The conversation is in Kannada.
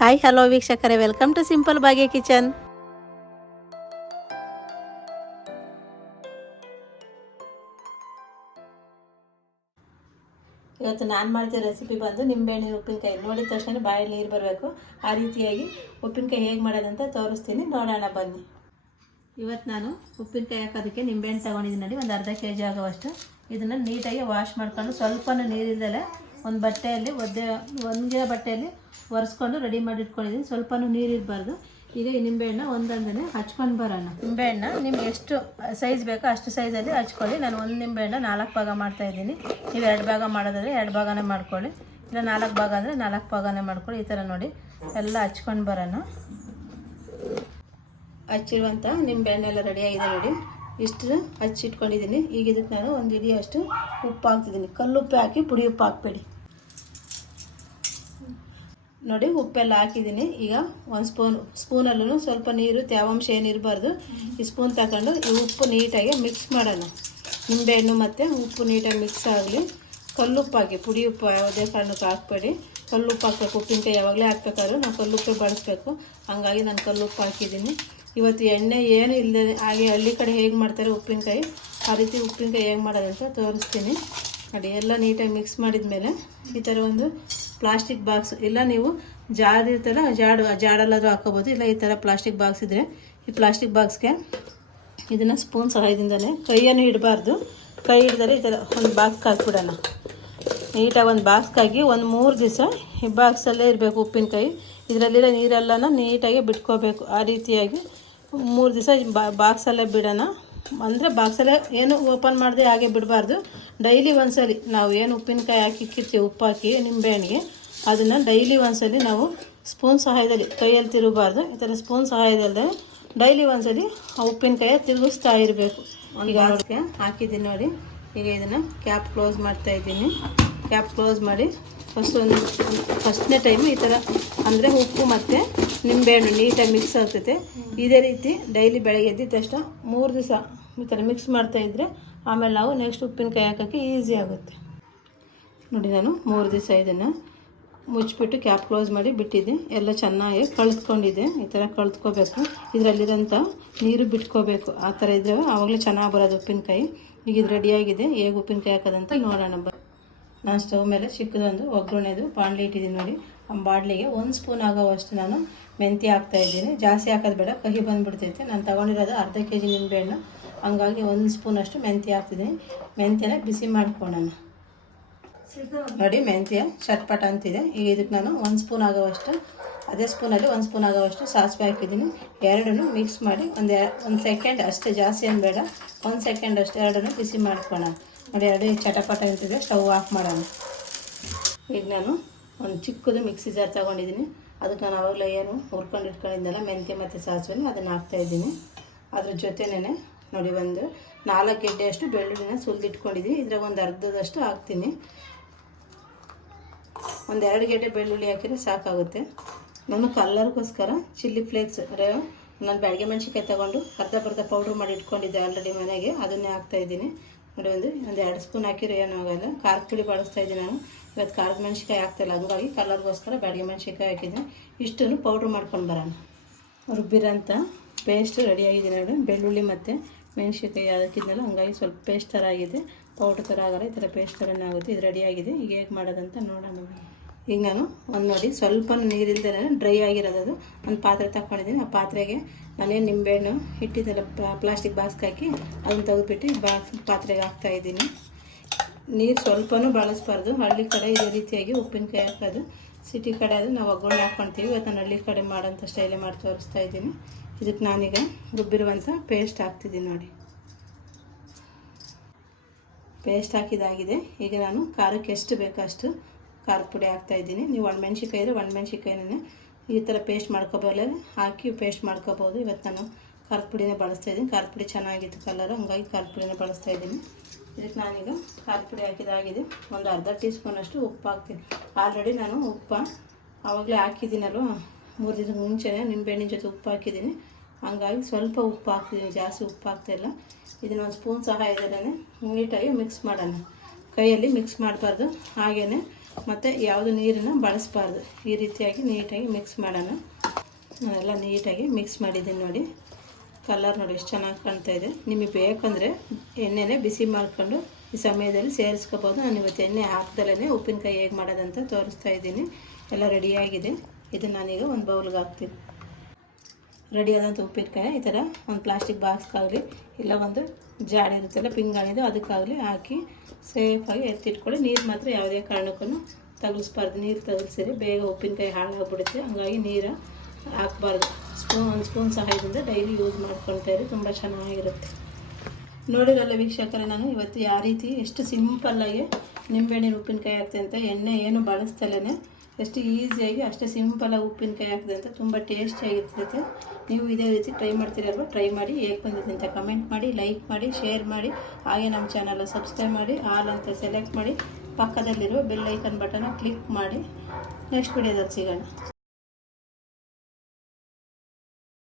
ಹಾಯ್ ಹಲೋ ವೀಕ್ಷಕರೇ. Welcome to simple Bhagya kitchen ಇವತ್ತು ನಾನು ಮಾಡ್ತಿರೋ ರೆಸಿಪಿ ಬಂದು ನಿಂಬೆಹಣ್ಣಿನ ಉಪ್ಪಿನಕಾಯಿ. ನೋಡಿದ ತಕ್ಷಣ ಬಾಯಲ್ಲಿ ನೀರು ಬರಬೇಕು. ಆ ರೀತಿಯಾಗಿ ಉಪ್ಪಿನಕಾಯಿ ಹೇಗೆ ಮಾಡೋದಂತ ತೋರಿಸ್ತೀನಿ. ನೋಡೋಣ, ಬನ್ನಿ. ಇವತ್ತು ನಾನು ಉಪ್ಪಿನಕಾಯಿ ಹಾಕೋದಕ್ಕೆ ನಿಂಬೆಹಣ್ಣು ತೊಗೊಂಡಿದ್ದೀನಿ. ಒಂದು ಅರ್ಧ ಕೆ ಜಿ ಆಗುವಷ್ಟು. ಇದನ್ನು ನೀಟಾಗಿ ವಾಶ್ ಮಾಡ್ಕೊಂಡು ಸ್ವಲ್ಪನೂ ನೀರಿಲ್ದಲೆ ಒಂದು ಬಟ್ಟೆಯಲ್ಲಿ ಒದ್ದೆ ಒಣಗಿರೋ ಬಟ್ಟೆಯಲ್ಲಿ ಒರೆಸ್ಕೊಂಡು ರೆಡಿ ಮಾಡಿ ಇಟ್ಕೊಂಡಿದ್ದೀನಿ ಸ್ವಲ್ಪನೂ ನೀರಿರಬಾರ್ದು ಈಗ ಈ ನಿಂಬೆಹಣ್ಣ ಒಂದೊಂದನೆ ಹಚ್ಕೊಂಡು ಬರೋಣ. ನಿಂಬೆಹಣ್ಣ ನಿಮ್ಗೆ ಎಷ್ಟು ಸೈಜ್ ಬೇಕೋ ಅಷ್ಟು ಸೈಜಲ್ಲಿ ಹಚ್ಕೊಳ್ಳಿ. ನಾನು ಒಂದು ನಿಂಬೆಹಣ್ಣ ನಾಲ್ಕು ಭಾಗ ಮಾಡ್ತಾಯಿದ್ದೀನಿ ನೀವು ಎರಡು ಭಾಗ ಮಾಡೋದಾದರೆ ಎರಡು ಭಾಗನೇ ಮಾಡ್ಕೊಳ್ಳಿ. ಇಲ್ಲ ನಾಲ್ಕು ಭಾಗ ಅಂದರೆ ನಾಲ್ಕು ಭಾಗನೇ ಮಾಡ್ಕೊಳ್ಳಿ. ಈ ಥರ ನೋಡಿ ಎಲ್ಲ ಹಚ್ಕೊಂಡು ಬರೋಣ. ಹಚ್ಚಿರುವಂಥ ನಿಂಬೆಹಣ್ಣೆಲ್ಲ ರೆಡಿಯಾಗಿದೆ ನೋಡಿ. ಇಷ್ಟು ಹಚ್ಚಿಟ್ಕೊಂಡಿದ್ದೀನಿ ಈಗ ಇದಕ್ಕೆ ನಾನು ಒಂದು ಇಡಿಯಷ್ಟು ಉಪ್ಪು ಹಾಕ್ತಿದ್ದೀನಿ ಕಲ್ಲುಪ್ಪು ಹಾಕಿ ಪುಡಿ ಉಪ್ಪು ಹಾಕ್ಬೇಡಿ. ನೋಡಿ ಉಪ್ಪೆಲ್ಲ ಹಾಕಿದ್ದೀನಿ. ಈಗ ಒಂದು ಸ್ಪೂನ್ ಸ್ಪೂನಲ್ಲೂ ಸ್ವಲ್ಪ ನೀರು ತೇವಾಂಶ ಏನಿರಬಾರ್ದು, ಈ ಸ್ಪೂನ್ ತಗೊಂಡು ಈ ಉಪ್ಪು ನೀಟಾಗಿ ಮಿಕ್ಸ್ ಮಾಡೋಣ. ನಿಂಬೆಹಣ್ಣು ಮತ್ತು ಉಪ್ಪು ನೀಟಾಗಿ ಮಿಕ್ಸ್ ಆಗಲಿ. ಕಲ್ಲುಪ್ಪಾಗಿ, ಪುಡಿ ಉಪ್ಪು ಯಾವುದೇ ಕಾರಣಕ್ಕೂ ಹಾಕ್ಬೇಡಿ. ಕಲ್ಲುಪ್ಪು ಹಾಕ್ಬೇಕು, ಉಪ್ಪಿನಕಾಯಿ ಯಾವಾಗಲೇ ಹಾಕ್ಬೇಕಾದ್ರೂ ನಾವು ಕಲ್ಲುಪ್ಪು ಬಳಸಬೇಕು. ಹಂಗಾಗಿ ನಾನು ಕಲ್ಲುಪ್ಪು ಹಾಕಿದ್ದೀನಿ. ಇವತ್ತು ಎಣ್ಣೆ ಏನು ಇಲ್ಲದೆ ಹಾಗೆ ಹಳ್ಳಿ ಕಡೆ ಹೇಗೆ ಮಾಡ್ತಾರೆ ಉಪ್ಪಿನಕಾಯಿ, ಆ ರೀತಿ ಉಪ್ಪಿನಕಾಯಿ ಹೇಗೆ ಮಾಡೋದಂತ ತೋರಿಸ್ತೀನಿ. ನೋಡಿ, ಎಲ್ಲ ನೀಟಾಗಿ ಮಿಕ್ಸ್ ಮಾಡಿದ ಮೇಲೆ ಈ ಥರ ಒಂದು ಪ್ಲಾಸ್ಟಿಕ್ ಬಾಕ್ಸ್ ಇಲ್ಲ, ನೀವು ಜಾಡ್ ಇರ್ತಲ್ಲ ಜಾಡು ಜಾಡಲ್ಲಾದರೂ ಹಾಕೋಬೋದು. ಇಲ್ಲ, ಈ ಥರ ಪ್ಲಾಸ್ಟಿಕ್ ಬಾಕ್ಸ್ ಇದ್ದರೆ ಈ ಪ್ಲಾಸ್ಟಿಕ್ ಬಾಕ್ಸ್ಗೆ ಇದನ್ನು ಸ್ಪೂನ್ ಸಹಾಯದಿಂದಲೇ ಕೈಯನ್ನು ಇಡಬಾರ್ದು. ಕೈ ಹಿಡ್ದರೆ ಈ ಥರ ಒಂದು ಬಾಕ್ಸ್ಗೆ ಹಾಕ್ಬಿಡೋಣ. ನೀಟಾಗಿ ಒಂದು ಬಾಕ್ಸ್ಗಾಗಿ ಒಂದು ಮೂರು ದಿವಸ ಈ ಬಾಕ್ಸಲ್ಲೇ ಇರಬೇಕು ಉಪ್ಪಿನಕಾಯಿ. ಇದರಲ್ಲಿರೋ ನೀರೆಲ್ಲನ ನೀಟಾಗಿ ಬಿಟ್ಕೋಬೇಕು. ಆ ರೀತಿಯಾಗಿ ಮೂರು ದಿವಸ ಬಾಕ್ಸಲ್ಲೇ ಬಿಡೋಣ. ಅಂದರೆ ಬಾಕ್ಸಲ್ಲೇ ಏನು ಓಪನ್ ಮಾಡದೆ ಹಾಗೆ ಬಿಡಬಾರ್ದು. ಡೈಲಿ ಒಂದ್ಸಲಿ ನಾವು ಏನು ಉಪ್ಪಿನಕಾಯಿ ಹಾಕಿ ಇಕ್ಕಿರ್ತೀವಿ ಉಪ್ಪು ಹಾಕಿ ನಿಂಬೆಹಣ್ಣಿಗೆ ಅದನ್ನು ಡೈಲಿ ಒಂದ್ಸಲಿ ನಾವು ಸ್ಪೂನ್ ಸಹಾಯದಲ್ಲಿ ಕೈಯಲ್ಲಿ ತಿರುಗಬಾರ್ದು. ಈ ಥರ ಸ್ಪೂನ್ ಸಹಾಯದಲ್ಲದೆ ಡೈಲಿ ಒಂದ್ಸಲಿ ಆ ಉಪ್ಪಿನಕಾಯಿ ತಿರುಗಿಸ್ತಾ ಇರಬೇಕು. ಈಗ ಅದಕ್ಕೆ ಹಾಕಿದ್ದೀನಿ ನೋಡಿ. ಈಗ ಇದನ್ನು ಕ್ಯಾಪ್ ಕ್ಲೋಸ್ ಮಾಡ್ತಾ ಇದ್ದೀನಿ. ಕ್ಯಾಪ್ ಕ್ಲೋಸ್ ಮಾಡಿ ಫಸ್ಟ್ ಒಂದು ಫಸ್ಟ್ನೇ ಟೈಮ್ ಈ ಥರ ಅಂದರೆ ಉಪ್ಪು ಮತ್ತು ನಿಂಬೆಹಣ್ಣು ನೀಟಾಗಿ ಮಿಕ್ಸ್ ಆಗ್ತೈತೆ. ಇದೇ ರೀತಿ ಡೈಲಿ ಬೆಳಗ್ಗೆ ಎದ್ದಿದ್ದ ತಕ್ಷಣ ಮೂರು ದಿವಸ ಈ ಥರ ಮಿಕ್ಸ್ ಮಾಡ್ತಾ ಇದ್ದರೆ ಆಮೇಲೆ ನಾವು ನೆಕ್ಸ್ಟ್ ಉಪ್ಪಿನಕಾಯಿ ಹಾಕೋಕ್ಕೆ ಈಸಿ ಆಗುತ್ತೆ. ನೋಡಿ ನಾನು ಮೂರು ದಿವಸ ಇದನ್ನು ಮುಚ್ಚಿಬಿಟ್ಟು ಕ್ಯಾಪ್ ಕ್ಲೋಸ್ ಮಾಡಿ ಬಿಟ್ಟಿದ್ದೆ. ಎಲ್ಲ ಚೆನ್ನಾಗಿ ಕಳೆದ್ಕೊಂಡಿದೆ ಈ ಥರ ಕಳೆದ್ಕೋಬೇಕು ಇದರಲ್ಲಿರೋಂಥ ನೀರು ಬಿಟ್ಕೋಬೇಕು. ಆ ಥರ ಇದ್ದರೆ ಆವಾಗಲೇ ಚೆನ್ನಾಗಿ ಬರೋದು ಉಪ್ಪಿನಕಾಯಿ. ಈಗ ಇದು ರೆಡಿಯಾಗಿದೆ ಹೇಗೆ ಉಪ್ಪಿನಕಾಯಿ ಹಾಕೋದಂತ ನೋಡೋಣ ಬ ನಾನು ಸ್ಟವ್ ಮೇಲೆ ಚಿಕ್ಕದೊಂದು ಒಗ್ಗರಣೆದು ಬಾಣಲಿ ಇಟ್ಟಿದ್ದೀನಿ ನೋಡಿ. ಆ ಬಾಣಲಿಗೆ ಒಂದು ಸ್ಪೂನ್ ಆಗೋವಷ್ಟು ನಾನು ಮೆಂತ್ಯ ಹಾಕ್ತಾ ಇದ್ದೀನಿ. ಜಾಸ್ತಿ ಹಾಕೋದು ಬೇಡ. ಕಹಿ ಬಂದುಬಿಡ್ತೈತೆ. ನಾನು ತೊಗೊಂಡಿರೋದು ಅರ್ಧ ಕೆ ಜಿ ನಿಂಬೆಹಣ್ಣು ಹಂಗಾಗಿ ಒಂದು ಸ್ಪೂನಷ್ಟು ಮೆಂತ್ಯ ಹಾಕ್ತಿದ್ದೀನಿ. ಮೆಂತ್ಯನ ಬಿಸಿ ಮಾಡ್ಕೊಳ್ಳೋಣ. ನೋಡಿ ಮೆಂತ್ಯ ಚಟ್ಪಟ ಅಂತಿದೆ. ಈಗ ಇದಕ್ಕೆ ನಾನು ಒಂದು ಸ್ಪೂನ್ ಆಗೋವಷ್ಟು, ಅದೇ ಸ್ಪೂನಲ್ಲಿ ಒಂದು ಸ್ಪೂನ್ ಆಗೋವಷ್ಟು ಸಾಸಿವೆ ಹಾಕಿದ್ದೀನಿ. ಎರಡನ್ನೂ ಮಿಕ್ಸ್ ಮಾಡಿ ಒಂದು ಒಂದು ಸೆಕೆಂಡ್ ಅಷ್ಟೇ, ಜಾಸ್ತಿ ಏನು ಬೇಡ. ಒಂದು ಸೆಕೆಂಡ್ ಅಷ್ಟೇ ಎರಡನ್ನೂ ಬಿಸಿ ಮಾಡ್ಕೊಳ್ಳೋಣ. ನೋಡಿ ಎರಡು ಚಟಪಟ ಅಂತಿದೆ, ಸ್ಟವ್ ಆಫ್ ಮಾಡೋಣ. ಈಗ ನಾನು ಒಂದು ಚಿಕ್ಕದು ಮಿಕ್ಸಿ ಜಾರ್ ತೊಗೊಂಡಿದ್ದೀನಿ. ಅದಕ್ಕೆ ನಾನು ಅವಾಗಲೇ ಏನು ಹುರ್ಕೊಂಡು ಇಟ್ಕೊಂಡಿದ್ದೆಲ್ಲ ಮೆಂತ್ಯ ಮತ್ತು ಸಾಸಿವೆ ಅದನ್ನು ಹಾಕ್ತಾಯಿದ್ದೀನಿ ಅದ್ರ ಜೊತೆನೇ ನೋಡಿ ಒಂದು ನಾಲ್ಕು ಗಂಟೆಯಷ್ಟು ಬೆಳ್ಳುಳ್ಳಿನ ಸುಲಿದಿಟ್ಕೊಂಡಿದ್ದೀನಿ. ಇದ್ರಾಗ ಒಂದು ಅರ್ಧದಷ್ಟು ಹಾಕ್ತೀನಿ. ಒಂದು ಎರಡು ಗಂಟೆ ಬೆಳ್ಳುಳ್ಳಿ ಹಾಕಿದ್ರೆ ಸಾಕಾಗುತ್ತೆ. ನಾನು ಕಲ್ಲರ್ಗೋಸ್ಕರ ಚಿಲ್ಲಿ ಫ್ಲೇಕ್ಸ್ ನಾನು ಬ್ಯಾಡಿಗೆ ಮೆಣಸಿನ್ಕಾಯಿ ತೊಗೊಂಡು ಅರ್ಧ ಬರ್ಧ ಪೌಡ್ರ್ ಮಾಡಿ ಇಟ್ಕೊಂಡಿದ್ದೆ ಆಲ್ರೆಡಿ ಮನೆಗೆ. ಅದನ್ನೇ ಹಾಕ್ತಾಯಿದ್ದೀನಿ ನೋಡಿ ಒಂದು ಒಂದು ಎರಡು ಸ್ಪೂನ್ ಹಾಕಿರೋ ಏನೂ ಆಗೋಲ್ಲ. ಖಾರದ ಪುಡಿ ಬಳಸ್ತಾ ಇದ್ದೀನಿ ನಾನು. ಇವತ್ತು ಖಾರದ ಮೆಣಸಿನ್ಕಾಯಿ ಹಾಕ್ತಾಯಿಲ್ಲ ಹಂಗಾಗಿ ಕಲರ್ಗೋಸ್ಕರ ಬ್ಯಾಡಿಗೆ ಮೆಣಸಿನ್ಕಾಯಿ ಹಾಕಿದ್ದೀನಿ. ಇಷ್ಟನ್ನು ಪೌಡ್ರ್ ಮಾಡ್ಕೊಂಡು ಬರೋಣ. ರುಬ್ಬಿರೋಂಥ ಪೇಸ್ಟ್ ರೆಡಿಯಾಗಿದ್ದೀನಿ ನೋಡಿ, ಬೆಳ್ಳುಳ್ಳಿ ಮತ್ತು ಮೆಣಸಿನ್ಕಾಯಿ ಹಾಕಿದ್ನಲ್ಲ, ಹಂಗಾಗಿ ಸ್ವಲ್ಪ ಪೇಸ್ಟ್ ಥರ ಆಗಿದೆ. ಪೌಡ್ರ್ ಥರ ಆಗಲ್ಲ, ಈ ಥರ ಪೇಸ್ಟ್ ಥರನೇ ಆಗುತ್ತೆ, ಇದು ರೆಡಿಯಾಗಿದೆ ಈಗ ಹೇಗೆ ಮಾಡೋದಂತ ನೋಡೋಣ ಈಗ ನಾನು ಒಂದು ನೋಡಿ ಸ್ವಲ್ಪ ನೀರಿಲ್ದೇ ಡ್ರೈ ಆಗಿರೋದು ಅದು. ಒಂದು ಪಾತ್ರೆ ತಗೊಂಡಿದ್ದೀನಿ ಆ ಪಾತ್ರೆಗೆ ನಾನೇನು ನಿಂಬೆಹಣ್ಣು ಇಟ್ಟಿದ್ದೆಲ್ಲ ಪ್ಲಾಸ್ಟಿಕ್ ಬಾಸ್ಕ್ ಹಾಕಿ ಅದನ್ನು ತೆಗೆದುಬಿಟ್ಟು ಬಾಕ್ಸ್ ಪಾತ್ರೆಗೆ ಹಾಕ್ತಾಯಿದ್ದೀನಿ ನೀರು ಸ್ವಲ್ಪನೂ ಬಳಸ್ಬಾರ್ದು. ಹಳ್ಳಿ ಕಡೆ ಇದೇ ರೀತಿಯಾಗಿ ಉಪ್ಪಿನಕಾಯಿ ಹಾಕೋದು. ಸಿಟಿ ಕಡೆ ಅದು ನಾವು ಒಗ್ಗರಣೆ ಹಾಕ್ಕೊತೀವಿ ಇವತ್ತು ನಾನು ಹಳ್ಳಿ ಕಡೆ ಮಾಡೋಂಥ ಸ್ಟೈಲೇ ಮಾಡಿ ತೋರಿಸ್ತಾ ಇದ್ದೀನಿ. ಇದಕ್ಕೆ ನಾನೀಗ ರುಬ್ಬಿರುವಂಥ ಪೇಸ್ಟ್ ಹಾಕ್ತಿದ್ದೀನಿ ನೋಡಿ. ಪೇಸ್ಟ್ ಹಾಕಿದಾಗಿದೆ. ಈಗ ನಾನು ಖಾರಕ್ಕೆ ಎಷ್ಟು ಬೇಕೋ ಅಷ್ಟು ಖಾರದ ಪುಡಿ ಹಾಕ್ತಾಯಿದ್ದೀನಿ ನೀವು ಒಣಮೆಣ್ಸಿಕಾಯಿ ಇದ್ರೆ ಒಣಮೆಣ್ಸಿಕಾಯಿನೇ ಈ ಥರ ಪೇಸ್ಟ್ ಮಾಡ್ಕೊಬೋಲ್ಲ ಹಾಕಿ ಪೇಸ್ಟ್ ಮಾಡ್ಕೋಬೋದು. ಇವತ್ತು ನಾನು ಖಾರದ ಪುಡಿನೇ ಬಳಸ್ತಾ ಇದ್ದೀನಿ. ಖಾರದ ಪುಡಿ ಚೆನ್ನಾಗಿತ್ತು ಕಲರು ಹಂಗಾಗಿ ಖಾರದ ಪುಡಿನೇ ಬಳಸ್ತಾ ಇದ್ದೀನಿ. ಇದಕ್ಕೆ ನಾನೀಗ ಖಾರದ ಪುಡಿ ಹಾಕಿದಾಗಿದೆ. ಒಂದು ಅರ್ಧ ಟೀ ಸ್ಪೂನಷ್ಟು ಉಪ್ಪು ಹಾಕ್ತೀನಿ. ಆಲ್ರೆಡಿ ನಾನು ಉಪ್ಪು ಆವಾಗಲೇ ಹಾಕಿದ್ದೀನಲ್ವ? ಮೂರು ದಿನ ಮುಂಚೆನೇ ನಿಂಬೆಹಣ್ಣಿನ ಜೊತೆ ಉಪ್ಪು ಹಾಕಿದ್ದೀನಿ. ಹಂಗಾಗಿ ಸ್ವಲ್ಪ ಉಪ್ಪು ಹಾಕ್ತಿದ್ದೀನಿ ಜಾಸ್ತಿ ಉಪ್ಪು ಹಾಕ್ತಾಯಿಲ್ಲ ಇದನ್ನು ಒಂದು ಸ್ಪೂನ್ ಸಹಾಯದಲ್ಲೇ ನೀಟಾಗಿ ಮಿಕ್ಸ್ ಮಾಡೋಣ. ಕೈಯಲ್ಲಿ ಮಿಕ್ಸ್ ಮಾಡಬಾರ್ದು. ಹಾಗೆಯೇ ಮತ್ತು ಯಾವುದು ನೀರನ್ನು ಬಳಸಬಾರ್ದು. ಈ ರೀತಿಯಾಗಿ ನೀಟಾಗಿ ಮಿಕ್ಸ್ ಮಾಡೋಣ. ನಾನೆಲ್ಲ ನೀಟಾಗಿ ಮಿಕ್ಸ್ ಮಾಡಿದ್ದೀನಿ ನೋಡಿ. ಕಲರ್ ನೋಡಿ ಎಷ್ಟು ಚೆನ್ನಾಗಿ ಕಾಣ್ತಾ ಇದೆ. ನಿಮಗೆ ಬೇಕಂದರೆ ಎಣ್ಣೆನೇ ಬಿಸಿ ಮಾಡ್ಕೊಂಡು ಈ ಸಮಯದಲ್ಲಿ ಸೇರಿಸ್ಕೋಬೋದು. ನಾನು ಇವತ್ತು ಎಣ್ಣೆ ಹಾಕ್ದಲೇ ಉಪ್ಪಿನಕಾಯಿ ಹೇಗೆ ಮಾಡೋದಂತ ತೋರಿಸ್ತಾ ಇದ್ದೀನಿ. ಎಲ್ಲ ರೆಡಿಯಾಗಿದೆ ಇದನ್ನು ನಾನೀಗ ಒಂದು ಬೌಲ್ಗೆ ಹಾಕ್ತೀನಿ. ರೆಡಿ ಆದಂಥ ಉಪ್ಪಿನಕಾಯಿ, ಈ ಥರ ಒಂದು ಪ್ಲಾಸ್ಟಿಕ್ ಬಾಕ್ಸ್ಗಾಗಲಿ ಇಲ್ಲ ಒಂದು ಜಾಡಿ ಇರುತ್ತಲ್ಲ, ಪಿಂಗಾಣಿದು, ಅದಕ್ಕಾಗಲಿ ಹಾಕಿ ಸೇಫಾಗಿ ಎತ್ತಿಟ್ಕೊಳ್ಳಿ. ನೀರು ಮಾತ್ರ ಯಾವುದೇ ಕಾರಣಕ್ಕೂ ತಗಲಿಸ್ಬಾರ್ದು. ನೀರು ತಗಲಿಸಿದ್ರೆ ಬೇಗ ಉಪ್ಪಿನಕಾಯಿ ಹಾಳಾಗ್ಬಿಡುತ್ತೆ. ಹಂಗಾಗಿ ನೀರು ಹಾಕ್ಬಾರ್ದು. ಸ್ಪೂನ್ ಒಂದು ಸ್ಪೂನ್ ಸಹಾಯದಿಂದ ಡೈಲಿ ಯೂಸ್ ಮಾಡ್ಕೊಳ್ತಾ ಇರಿ, ತುಂಬ ಚೆನ್ನಾಗಿರುತ್ತೆ. ನೋಡಿರಲ್ಲ ವೀಕ್ಷಕರ, ನಾನು ಇವತ್ತು ಯಾವ ರೀತಿ ಎಷ್ಟು ಸಿಂಪಲ್ಲಾಗಿ ನಿಂಬೆಹಣ್ಣಿನ ಉಪ್ಪಿನಕಾಯಿ ಹಾಕ್ತೆ ಅಂತ ಎಣ್ಣೆ ಏನು ಬಳಸ್ತಲೇ ಎಷ್ಟು ಈಸಿಯಾಗಿ, ಅಷ್ಟೇ ಸಿಂಪಲಾಗಿ ಉಪ್ಪಿನಕಾಯಿ ಹಾಕಿದೆ ಅಂತ ತುಂಬ ಟೇಸ್ಟಿಯಾಗಿರ್ತೈತೆ ನೀವು ಇದೇ ರೀತಿ ಟ್ರೈ ಮಾಡ್ತೀರಲ್ವ ಟ್ರೈ ಮಾಡಿ, ಹೇಗೆ ಬಂದಿದೆ ಅಂತ ಕಮೆಂಟ್ ಮಾಡಿ, ಲೈಕ್ ಮಾಡಿ, ಶೇರ್ ಮಾಡಿ, ಹಾಗೆ ನಮ್ಮ ಚಾನಲ್ ಸಬ್ಸ್ಕ್ರೈಬ್ ಮಾಡಿ, ಆಲ್ ಅಂತ ಸೆಲೆಕ್ಟ್ ಮಾಡಿ ಪಕ್ಕದಲ್ಲಿರೋ ಬೆಲ್ ಐಕನ್ ಬಟನ್ನ ಕ್ಲಿಕ್ ಮಾಡಿ. ನೆಕ್ಸ್ಟ್ ವಿಡಿಯೋದಲ್ಲಿ ಸಿಗೋಣ.